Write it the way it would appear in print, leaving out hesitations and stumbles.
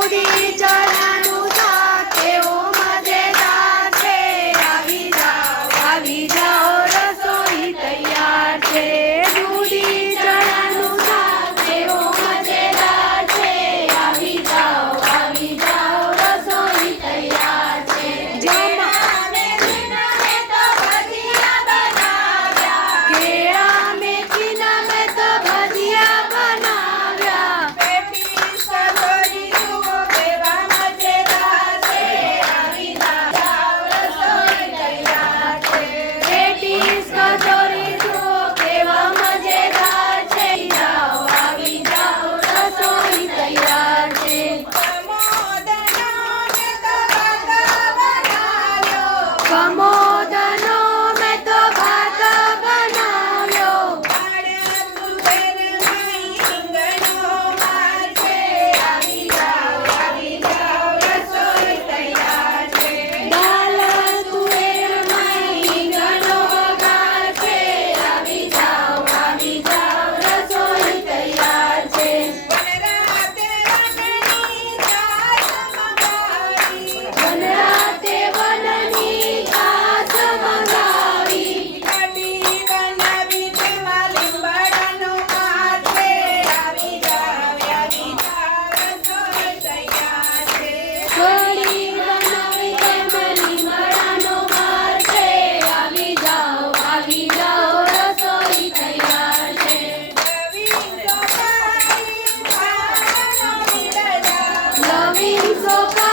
દૂધી ચણાનું શાક કેવું મજેદાર છે. આવી જાઓ રસોઈ તૈયાર છે. દૂધી ચણાનું શાક કેવું મજેદાર છે. આવી જાઓ રસોઈ તૈયાર છે. કેળા મેથીના મેં તો ભજીયા બનાવ્યા. પેટીસ કચોરી જુઓ કેવા મજેદાર છે. આવી જાઓ રસોઈ તૈયાર છે. પેટીસ કચોરી જુઓ કેવા મજેદાર છે. આવી જાઓ રસોઈ તૈયાર છે. કમોદનો મેં તો ભાત બનાવ્યો. દાળ તુવેરમાં રીંગણનો વઘાર છે. આવી જાઓ રસોઈ તૈયાર છે. વનરાતે વનની છાશ મંગાવી. કઢી બનાવી તેમાં લીંબડાનો માર છે. આવી જાઓ રસોઈ તૈયાર છે. કઢી બનાવી તેમાં લીંબડાનો માર છે. આવી જાઓ રસોઈ તૈયાર છે. નવીન સોફા